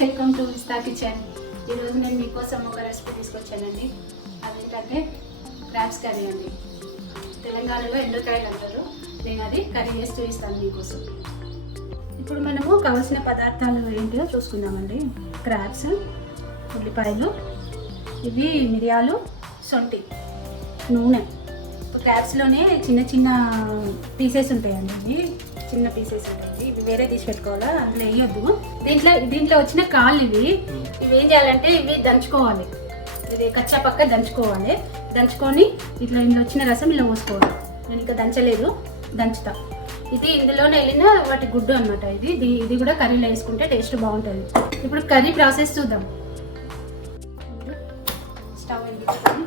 Welcome to Vista kitchen. ఈరోజు నేను మీకోసం ఒక రెసిపీ తీసుకొచ్చానండి. అదేంటంటే క్రాబ్స్ కర్రీ అండి. తెలంగాణలో ఎండుకాయలు అంటారు. నేను అది కర్రీ చేసి చూపిస్తాను మీకోసం. ఇప్పుడు మనము కావాల్సిన పదార్థాలు ఏంటో చూసుకుందామండి. క్రాబ్స్, ఉల్లిపాయలు, ఇవి మిరియాలు, సొంటి, నూనె. క్రాబ్స్లోనే చిన్న చిన్న పీసెస్ ఉంటాయండి. ఇవి చిన్న పీసెస్ ఉంటాయి. ఇవి వేరే తీసి పెట్టుకోవాలా, అందులో వేయొద్దు. దీంట్లో వచ్చిన కాళ్ళు ఇవి ఏం చేయాలంటే ఇవి దంచుకోవాలి. ఇది కచ్చా పక్క దంచుకోవాలి. దంచుకొని ఇట్లా ఇందులో వచ్చిన రసం ఇలా పోసుకోవాలి. నేను ఇంకా దంచలేదు, దంచుతా. ఇది ఇందులోనే వెళ్ళిన వాటి గుడ్డు అనమాట. ఇది కూడా కర్రీలో వేసుకుంటే టేస్ట్ బాగుంటుంది. ఇప్పుడు కర్రీ ప్రాసెస్ చూద్దాం. స్టవ్ వెలిగించుకొని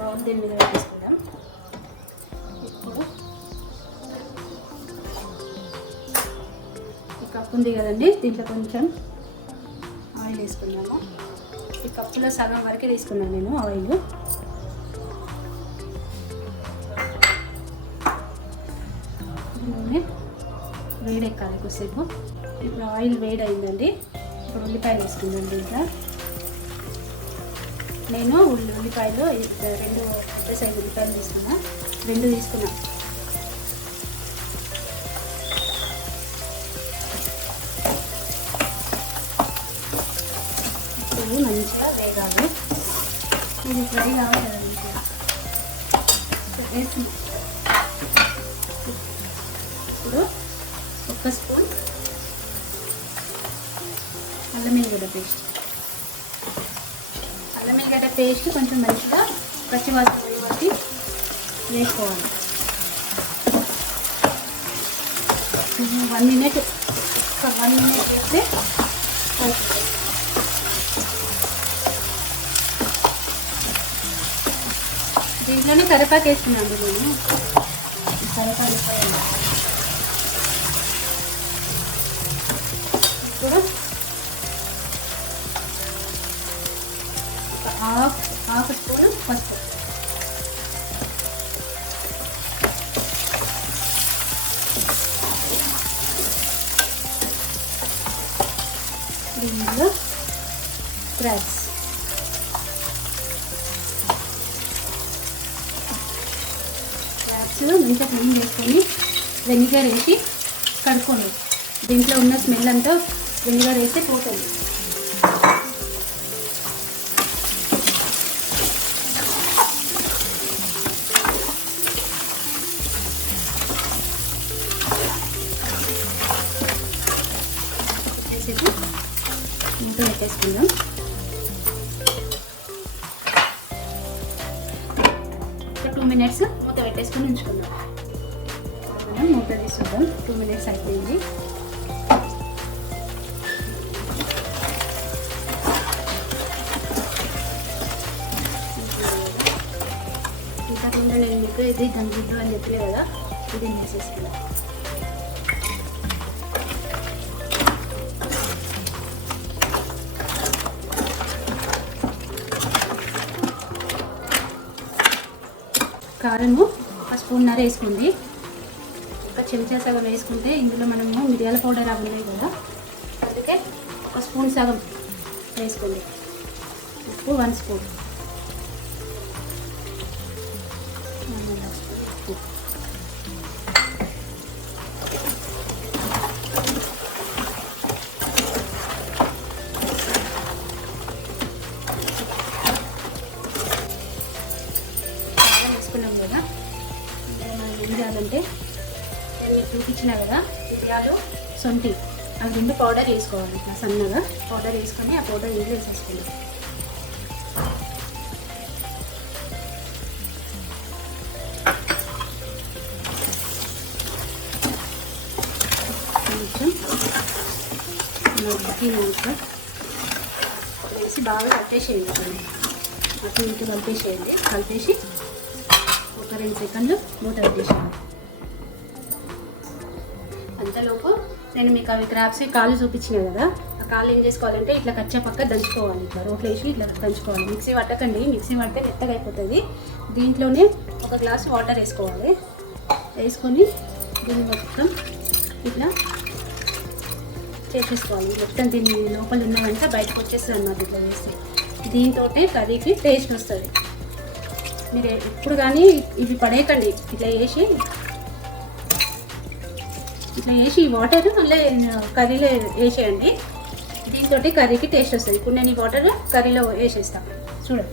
బౌల్ దీని మీద వేసుకుందాం. ఇప్పుడు ఈ కప్పు ఉంది కదండి, దీంట్లో కొంచెం ఆయిల్ వేసుకున్నాము. ఈ కప్పులో సగం వరకే తీసుకున్నాను నేను ఆయిల్. నూనె వేడెక్కాలి కొద్దిసేపు. ఇప్పుడు ఆయిల్ వేడైందండి. ఇప్పుడు ఉల్లిపాయలు వేసుకుందాం. దీంట్లో నేను ఉల్లిపాయలు 2 పెద్ద సైజు ఉల్లిపాయలు తీసుకున్నా. 2 తీసుకున్నా. ఇప్పుడు మంచిగా వేగాలి. ఇది ఫ్రై కావాలి మంచిగా వేసి. ఇప్పుడు 1 స్పూన్ అల్లం వెల్లిగడ్డ పేస్ట్. అల్లం వెల్లిగడ్డ పేస్ట్ కొంచెం మంచిగా పచ్చివాసన పోయి వేసుకోవాలి. 1 మినిట్ వేస్తే దీంట్లోనే కరివేపాకు వేస్తున్నాను నేను. కరివేపాకు అయిపోయింది. ఇప్పుడు హాఫ్ స్పూన్ పసుపు. దీనిలో క్రాబ్స్. మంచిగా క్లీన్ చేసుకొని వెనిగర్ వేసి కడుక్కోండి. దీంట్లో ఉన్న స్మెల్ అంతా వెనిగర్ వేస్తే పోతుంది. మూత పెట్టేసుకుందాం. ఒక 2 మినిట్స్ మూత పెట్టేసుకొని ఉంచుకుందాం. మనం మూత తీసుకుందాం. 2 మినిట్స్ అయిపోయింది. ఇంతకుండా నేను మీకు ఇది దాని గుడ్డు అని చెప్పలే కదా, ఇది వేసేసుకున్నాం. కారము 1 స్పూన్నర వేసుకోండి. ఒక చెంచా సగం వేసుకుంటే ఇందులో మనము మిరియాల పౌడర్ అవి ఉన్నాయి కదా, అందుకే 1 స్పూన్ సగం వేసుకోండి. ఉప్పు 1 స్పూన్. వేసుకున్నాం కదా. మనం ఏం చేయాలంటే నేను చూపించిన కదా మిరియాలు, సొంటి, అవి 2 పౌడర్ వేసుకోవాలి. ఇట్లా సన్నగా పౌడర్ వేసుకొని ఆ పౌడర్ ఇంట్లో వేసేసుకోండి. కొంచెం వేసి బాగా కలిపేసేయండి. అటు ఇటు కలిపేసేయండి. కలిపేసి ఒక 2 సెకండ్లు మూత పెట్టేసేయండి. అంతలోపు నేను మీకు అవి క్రాబ్స్ కాళ్ళు చూపించినాయి కదా, ఆ కాళ్ళు ఏం చేసుకోవాలంటే ఇట్లా కచ్చా పక్క దంచుకోవాలి. ఇట్లా రోట్లో వేసి ఇట్లా దంచుకోవాలి. మిక్సీ పట్టకండి, మిక్సీ పడితే మెత్తగా అయిపోతుంది. దీంట్లోనే 1 గ్లాసు వాటర్ వేసుకోవాలి. వేసుకొని దీన్ని మొత్తం ఇట్లా చేసేసుకోవాలి. మొత్తం దీని లోపల ఉన్నదంతా బయటకు వచ్చేస్తుంది అన్నమాట ఇట్లా చేస్తే. దీంతో కర్రీకి టేస్ట్ వస్తుంది. మీరు ఎప్పుడు కానీ ఇవి పడేయకండి. ఇట్లా వేసి ఈ వాటర్ మళ్ళీ కర్రీలో వేసేయండి. దీంతో కర్రీకి టేస్ట్ వస్తుంది. ఇప్పుడు నేను ఈ వాటర్ కర్రీలో వేసేస్తాను. చూడండి,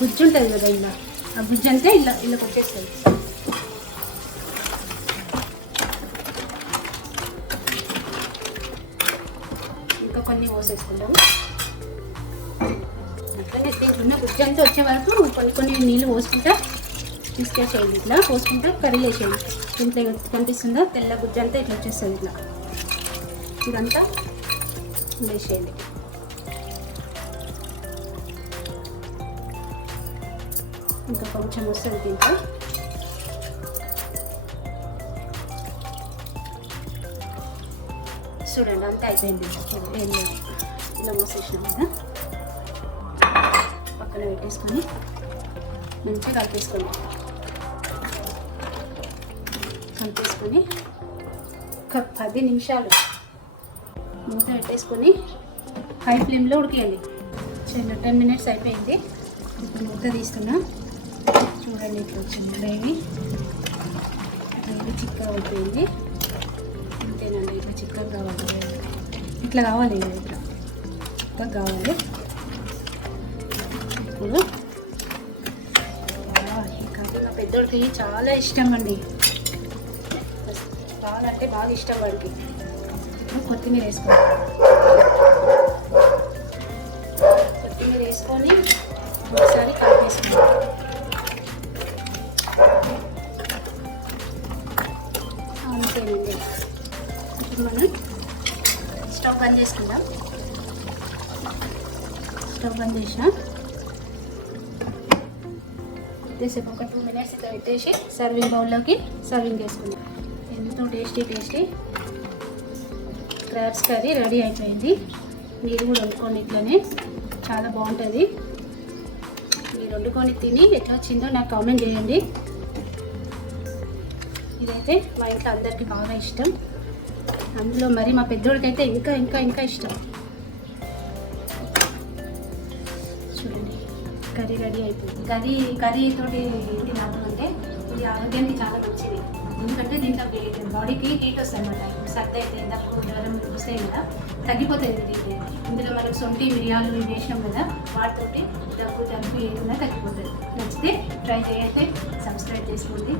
గుజ్జు ఉంటుంది కదా, ఇలా ఆ గుజ్జు అంతే ఇళ్ళకి వచ్చేస్తుంది. ఇంకా కొన్ని పోసేసుకుంటాము. అట్లనే దీంట్లో గుజ్జు అంతా వచ్చే వరకు కొన్ని నీళ్ళు పోసుకుంటా తీసుకేసేయండి. ఇట్లా పోసుకుంటా కర్రీలు వేసేయండి. దీంట్లో కనిపిస్తుందో తెల్ల గుజ్జు అంతా ఇట్లా వచ్చేస్తుంది. ఇట్లా ఇదంతా వేసేయండి. ఇంకా కొంచెం వస్తుంది దీంట్లో. చూడండి, అంతా అయిపోయింది. ఏం లేదు, ఇలా మూసేసినాం కదా. పక్కన పెట్టేసుకొని మంచిగా కలిపేసుకోండి. ఒక 10 నిమిషాలు మూత పెట్టేసుకొని హై ఫ్లేమ్లో ఉడికేయండి. 10 మినిట్స్ అయిపోయింది. ఇప్పుడు మూత తీస్తున్నా. చూడండి, ఇట్లా వచ్చింది గ్రేవీ చిక్కగా అయిపోయింది. అంతేనండి, ఇట్లా చిక్కగా కావాలి. ఇట్లా కావాలి, ఇట్లా చిక్కగా కావాలి. ఇప్పుడు ఈ కర్రీ నా పెద్దోడికి చాలా ఇష్టం అండి. చాలా అంటే బాగా ఇష్టం వాడికి. ఇప్పుడు కొత్తిమీర వేసుకోవాలి. కొత్తిమీర వేసుకొని ఒకసారి కలిపేసుకోవాలి. అంతేనండి. ఇప్పుడు మనం స్టవ్ బంద్ చేసుకుందాం. స్టవ్ బంద్ చేసిన కొద్దిసేపు ఒక 2 మినిట్స్ ఇట్లా పెట్టేసి సర్వింగ్ బౌల్లోకి సర్వింగ్ చేసుకుందాం. ఎంతో టేస్టీ క్రాబ్స్ కర్రీ రెడీ అయిపోయింది. మీరు కూడా వండుకోండి, ఇట్లనే చాలా బాగుంటుంది. మీరు వండుకొని తిని ఎట్లా వచ్చిందో నాకు కామెంట్ చేయండి. ఇదైతే మా ఇంట్లో అందరికీ బాగా ఇష్టం. అందులో మరి మా పెద్దోడికి అయితే ఇంకా ఇష్టం. చూడండి, కర్రీ రెడీ అయిపోయింది. కర్రీ తోటి తినాలి అంటే ఇది ఆరోగ్యానికి చాలా మంచిది. ఎందుకంటే దీంట్లో బాడీకి హీట్ వస్తాయి అన్నమాట. ఇప్పుడు సర్ది అయితే దగ్గు జ్వరం వస్తాయి కదా, తగ్గిపోతుంది దీంట్లో. ఇందులో మనకు సొంటి మిరియాలు ఇవి వేసినాం కదా, వాటితోటి దగ్గు జలుబు ఏదైనా తగ్గిపోతుంది. నచ్చితే ట్రై చేయండి, సబ్స్క్రైబ్ చేసుకోండి.